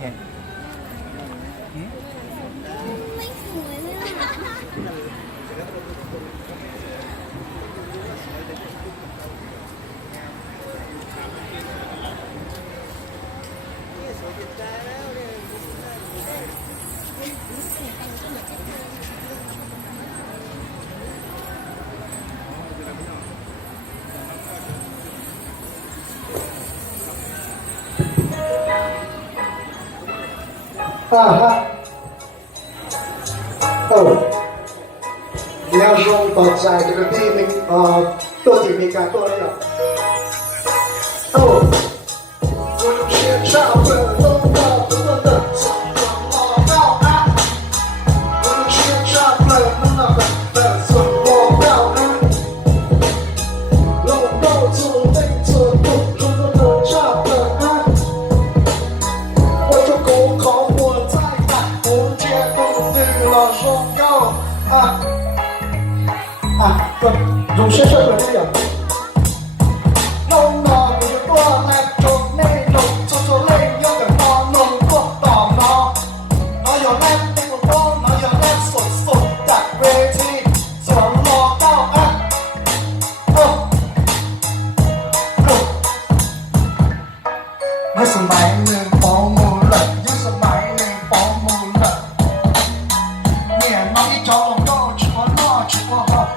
ไงไม่สวยเลยฮะแล้วลงต่อใจ这个地名ตัวที่มีการตัวนี้หรอ我用写照片弄到不断的上到啊我用写照片弄到的送我到啊弄到这内这不中的照片啊我就狗口我在打红街不对了说要ก็ลงเชื่อเลยได้ยังน้องนอนอยู่ตัวแรกจบในลงโซเล่ยอกันนอนลงพวกต่อน้องอย่าแรกเป็นคนน้องอย่าแรกสดจากเวทีสวมรอเก้าในสมัยหนึ่งปองมูลเลยยังสมัยหนึ่งปองมูลเลยเนี่ยน้องที่จอลงก็ชัวร์นอชัวร์หอบ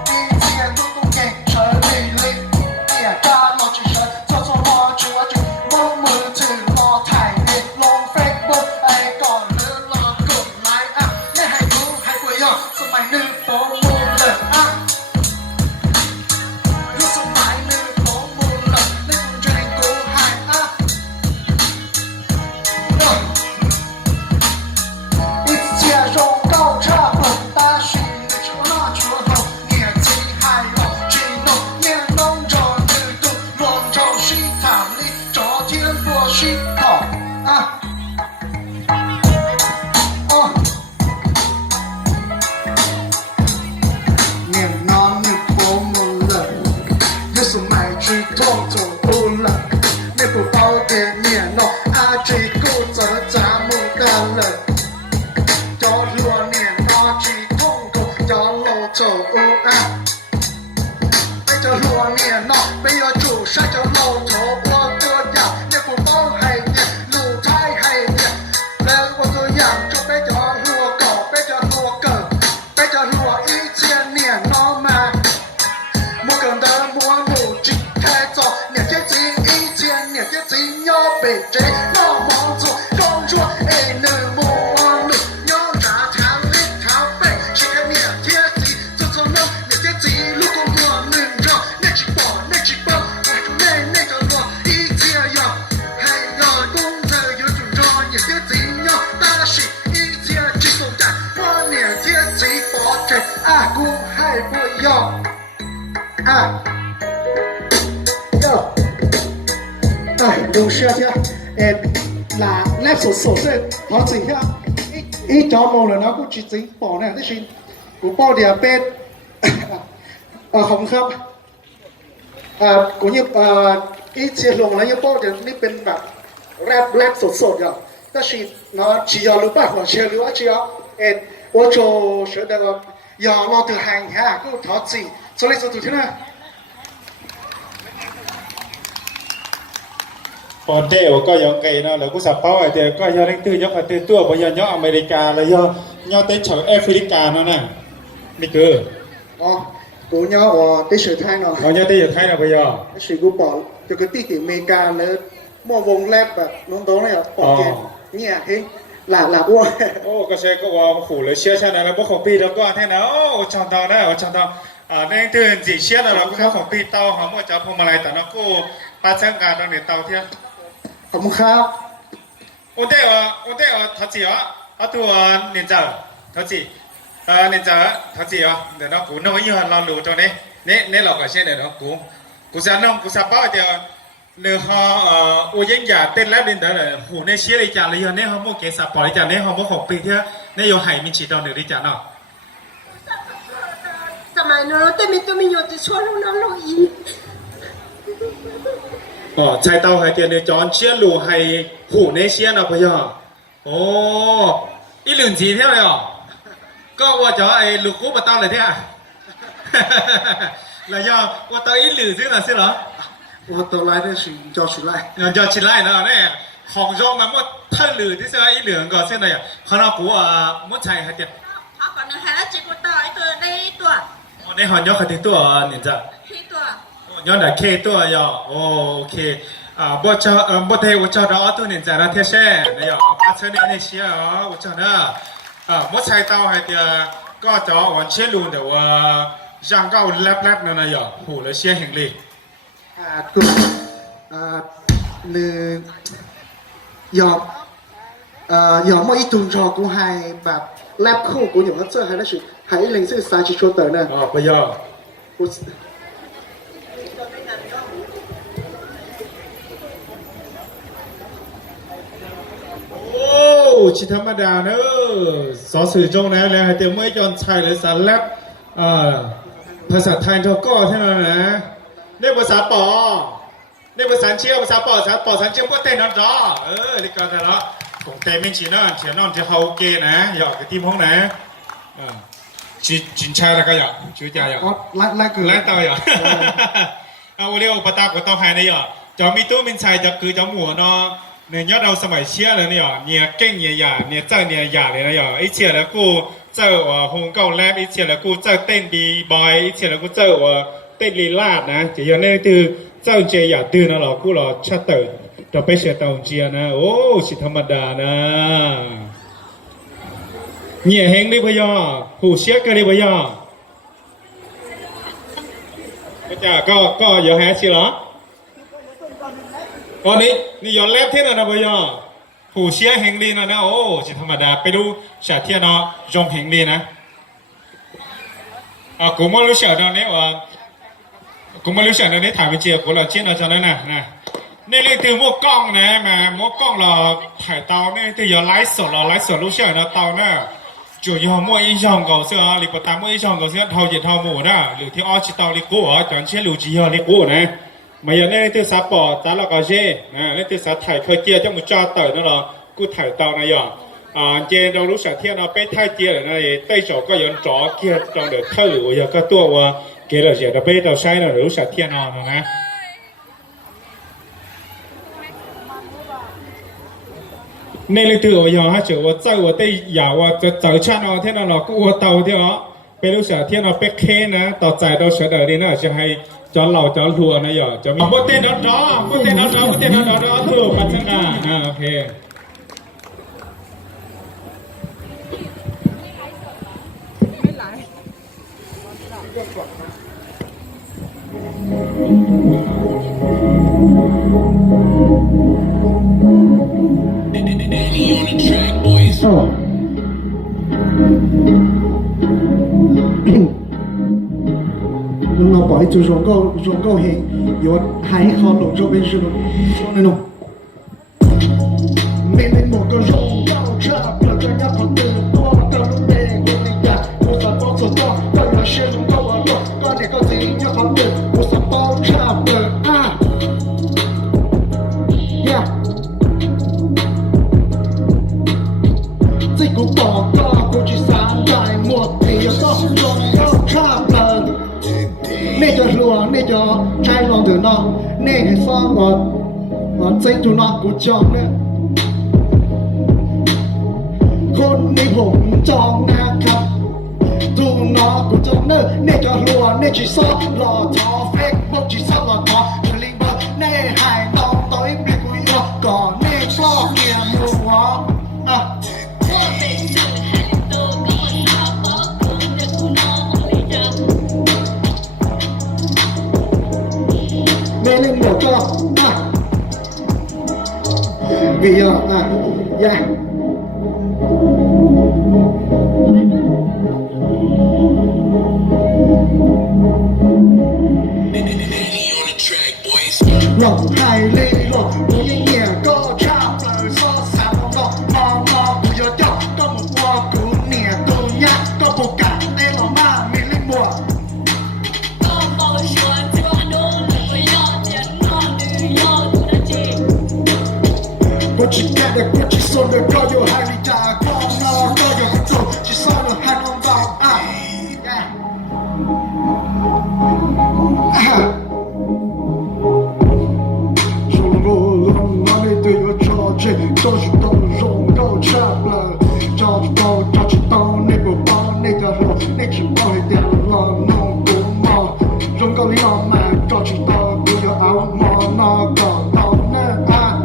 กูให้ผู้ยอมดูเชื่อเถอะหลาแลบสดๆเลยพอจริงอ่ะอีจอมเลยนะกูจริงๆบอกเนี่ยได้ชินกูบอกเดี๋ยวเป็นของครับกูยังอีเชียร์ลงแล้วยังบอกเดี๋ยวนี่เป็นแบบแรปสดๆอ่ะแต่ชินเนาะ只要รู้ป่ะ我学รู้ว่า只要我就学那个要老头喊一下给我调整所以说昨天呢พอเดียวก็ยังไงเนาะแล้วกูสับเป้าไอเดียวก็ยังเล่นตื้อยกไอเดียวตัวพยัญชนะอเมริกาเลยย่อเต้นเฉยแอฟริกาเนาะน่ะนี่คือกูย่อว่าเต้นเฉยไทยเนาะย่อเต้นเฉยไทยเนาะพยอสิกูบอกจะก็ตีอเมริกาเลยมั่ววงแรปแบบน้องๆเนี่ยบอกแกเนี่ยเฮ้ยหลาอ้วนโอ้ก็ใช่ก็ว่าขู่เลยเชื่อชาติแล้วพวกของปีแล้วก็แท่นั้นโอ้ช่างตาได้ช่างตาในตื่นจีเชื่อแล้วก็ของปีเตาหอมว่าจะพวงมาลัยแต่เนาะกูปัจจัยการตอนนี้เตาเที่ยขอบคุณครับโอเดอทัศจีอ่ะตัวเนียนจ่าทัศจีเนียนจ่าทัศจีอ่ะเดี๋ยวเนาะกูน้อยอยู่เราหลุดตรงนี้นี่เราก็เช่นเดี๋ยวเนาะกูจะน้องกูสับเป้าเดียวเนื้อห่ออุยยังหยาเต้นแล้วเดินเดี๋ยวเลยหูในเชี่ยเลยจ่าเลยเนี่ยเขาโมเกสับปล่อยจ่าเนี่ยเขาโมของปีเที่ยเนี่ยโยหายมีฉีดตอนหนึ่งดิจ่าเนาะสมัยนั้นแต่มีตัวมีอยู่จะช่วยน้องๆลงอี哦，菜刀还点的装线路还湖那些呢，朋友。哦，一轮几天了哟。ก็ว่าจะไอ้ลูกกูมาตอนเลยเนี่ยแล้วย่อว่าตอนอีหลือซึ่งน่ะสิเหรอ 我得来的是叫出来， เงินจะชินไล่เนาะเนี่ยของจองมันหมดถ้าหลือที่เสืออีเหลืองก็เส้นอะไรอ่ะเขาเราปูมดชัยฮะเดียว họ còn hai lá chỉ của tỏi từ đây tuổi ในหอนยอดขัดถึงตัวเนี่ยจ้ะ khi tuổi ย้อนแต่เคตัวย่อโอเคบ่เจ้าบ่เทว่าเจ้าดอกตัวเนี่ยจ้ะนะเทเช่เนี่ยย่อปัจจุบันเนี่ยเชียว่าเจ้าเนาะมดชัยเต้าให้เดียก็จะวันเชี่ยลุงแต่ว่าย่างก็แลบๆนั่นนะย่อหูแล้วเชี่ยแห่งเลย ตัวหนึ่งหยอกหยอกmỗi tuần trò cũng hayแบบแลบคู่của những cái chơi hay là sự hãy lên sự sai chỉ cho tới này อ๋อไปย่อ โอ้ชิธรรมดาเนอะสอสื่อจงนะแล้วเดี๋ยวไม่จอนชัยหรือสารแลบภาษาไทยทอก็ใช่ไหมนะนี่ภาษาปอนี่ภาษาเชี่ยวภาษาปอภาษาปอภาษาเชี่ยวก็เต้นนอนจอนี่ก็แต่ละของเต้ไม่ชีน่ะเฉียนนอนจะเฮาเกนะหยอกกับทีมห้องนะจินชาแล้วก็หยอกชื่อใจหยอก có lại cứ แล้ต่อหยอกวันนี้อุปตากต่อภายในหยอกจอมีตู้มินชัยจะคือจอหมูเนาะเนี่ยยอดเราสมัยเชี่ยเลยเนี่ยเนี่ยเก่งเนี่ยอย่าเนี่ยเจ้าเนี่ยอย่าเลยนะเนี่ยไอ้เชี่ยแล้วกูเจ้าหงเก่าแรกไอ้เชี่ยแล้วกูเจ้าเต้นดีบอยไอ้เชี่ยแล้วกูเจ้าเต้นลีลาดนะจะยังนี่คือเจ้าเจียอย่าตื่นนะหรอกูหรอชัดเตอร์จะไปเสียเตาเจียนะโอ้สิธรรมดานะเนี่ยเฮงดิพยอผู้เชี่ยกันดิพยอก็จะก็อย่าแฮชิเหรอตอนนี้นี่ย้อนแลบเที่ยนนะพยอผู้เชี่ยเฮงดีนะโอ้สิธรรมดาไปดูชาเทียนเนาะจงเฮงดีนะกูไม่รู้เสียตอนนี้ว่ากูไม่รู้เสียตอนนี้ถ่ายไปเจียกูเราเชี่ยนะจำได้นะนี่เลยคือหม้อกล้องนะมาหม้อกล้องเราถ่ายเตาเนี่ยที่ย้อนไลฟ์สดเราไลฟ์สดรู้เสียนะเตาเนี่ย主要摸印象高些啊，你不但摸印象高些，掏钱掏木的，有天二七刀你过啊，赚钱留几下你过呢？ไม่อย่างนี้ที่สาปอจ้าเราก็เช่นี่ที่สาถ่ายเคยเจียจะมุจ้าเต๋อนั่นหรอกูถ่ายเตานะย่อเจนเรารู้สึกเที่ยเราไปถ่ายเจียเลยนะไต้โจก็ยังจ่อเกียร์ตรงเดือดเท่าหรือว่าก็ตัวว่าเกลือเสียเราไปเราใช้เรารู้สึกเที่ยนอนนะนี่เลยถือว่าอย่างฮะเจ้าว่าเจ้าว่าได้อยากว่าจะเจอชาติเราเที่ยนเราก็ว่าเตาเที่ยไปรู้สึกเที่ยนเราไปเค้นะต่อใจเราเสด็จเลยนะจะให้จอนเหล่าจอนทัวนะอย่าจะมีโปเต้นดอดโปเต้นดอดโปเต้นดอดถูกปัจจุบันโอเค侬老保一做容够型，有还好弄这边是弄那种。明明某个容够差，不这样跑得多，到路内我你呀，我啥包做到，到有些容够我做，到你个人要跑得，我啥包差不啊呀。这个报告过去3代末，你要到容够差不。nên cho luôn nên cho trai lòng từ nó nên hay sao mà tranh tụi nó của chồng nữa con đi hùng trong na khắp tụi nó của chồng nữa nên cho luôn nên chỉ sao lò cho phép không chỉ sao lò cho linh bơ nên hài nó tới bị của nó còn nên sao kìa mù hóa lên một cho vì yeah lòng hai lên lòng của những nhà có trao lời so sánh nó của giờ cho có một qua của nè tôi nhát có một cả tên là ma mình lên mùa có bao giờ cho nó được với nhau tiền nó được nhau 我只干的过去说的高有海里炸光了，高有走，只上了海龙岛啊。中国人哪里都有条件，早知道容够差了，早知道那个包那个肉，那只包一点了弄不毛，容够要买，早知道不要熬毛那个到那啊。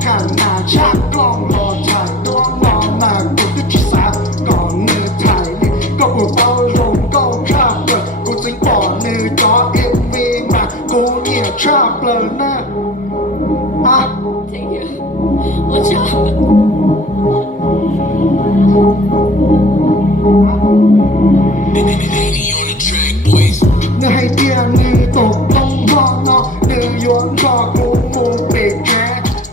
看那恰光了才多毛那个的只啥搞那彩礼，搞不包容够差了，我真把那个一米嘛，我也差了呢啊。我笑。你係啲你獨東方咯，你養咗古墓別嘅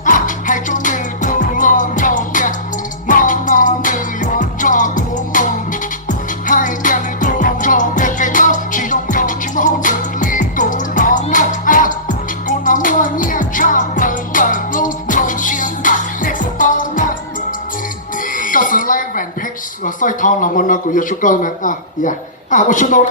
啊，係咗你獨浪咗嘅，冇咯你養咗古墓，係啲你獨浪咗嘅，幾多始終就只冇自己古浪啦啊，古浪我也差不多路中間吧，你是當啦。ก็สไลด์แหวนเพชรสร้อยทองเรามันกูอยากชุดก้อนนะอ่ะอย่าอ่ะ我出到了。